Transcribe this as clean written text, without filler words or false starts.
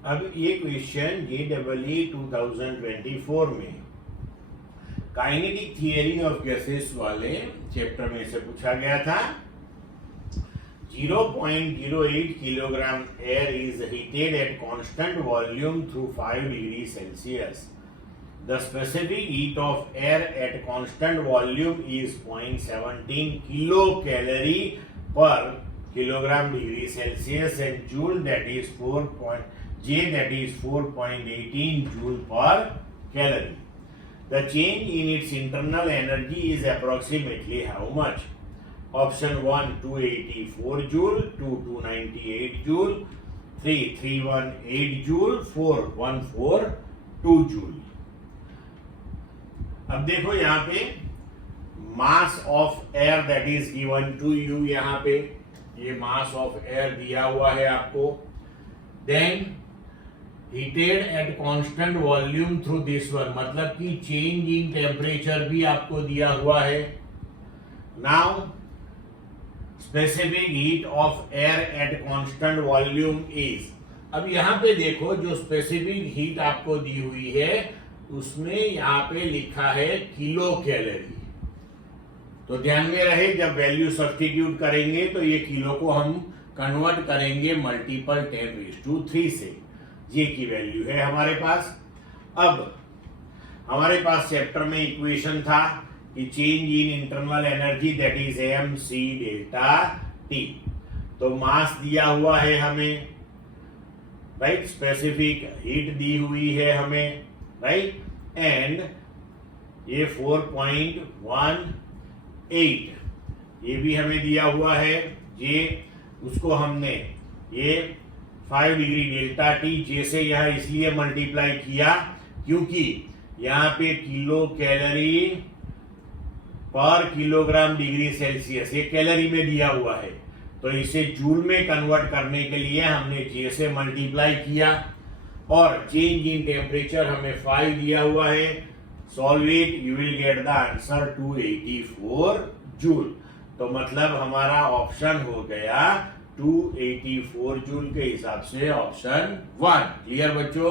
अब ये question JEE 2024 में काइनेटिक थियरी ऑफ गैसेस वाले चैप्टर में से पूछा गया था। 0.08 kilogram air is heated at constant volume through 5 degrees Celsius. The specific heat of air at constant volume is 0.17 kilocalorie per kilogram degree Celsius and joule that is 4.18 joule per calorie. The change in its internal energy is approximately how much? Option 1 284 joule, 2 298 joule, 3 318 joule, 4 142 joule. अब देखो यहाँ पे mass of air that is given to you, यहाँ पे ये मास of air दिया हुआ है आपको। Then heated at constant volume through this one, मतलब कि चेंज इन टेम्परेचर भी आपको दिया हुआ है। Now specific heat of air at constant volume is, अब यहां पे देखो जो स्पेसिफिक हीट आपको दी हुई है उसमें यहां पे लिखा है किलो कैलोरी। तो ध्यान में रहे जब वैल्यू सब्स्टिट्यूट करेंगे तो ये किलो को हम कन्वर्ट करेंगे मल्टीपल 10⁻³ से। ये की वैल्यू है हमारे पास। अब हमारे पास चैप्टर में इक्वेशन था कि change in internal energy that is mc delta t। तो मास दिया हुआ है हमें, राइट, स्पेसिफिक हीट दी हुई है हमें, राइट, एंड ये 4.18 ये भी हमें दिया हुआ है। ये उसको हमने ये 5 डिग्री डेल्टा टी जैसे यहाँ इसलिए मल्टीप्लाई किया क्योंकि यहाँ पे किलो कैलोरी पर किलोग्राम डिग्री सेल्सियस ये कैलोरी में दिया हुआ है, तो इसे जूल में कन्वर्ट करने के लिए हमने जे से मल्टीप्लाई किया और चेंज इन टेम्परेचर हमें 5 दिया हुआ है। Solve it, you will get the answer 284 joule. तो मतलब हमारा ऑप्शन हो गया 284 जूल के हिसाब से ऑप्शन 1। क्लियर बच्चों?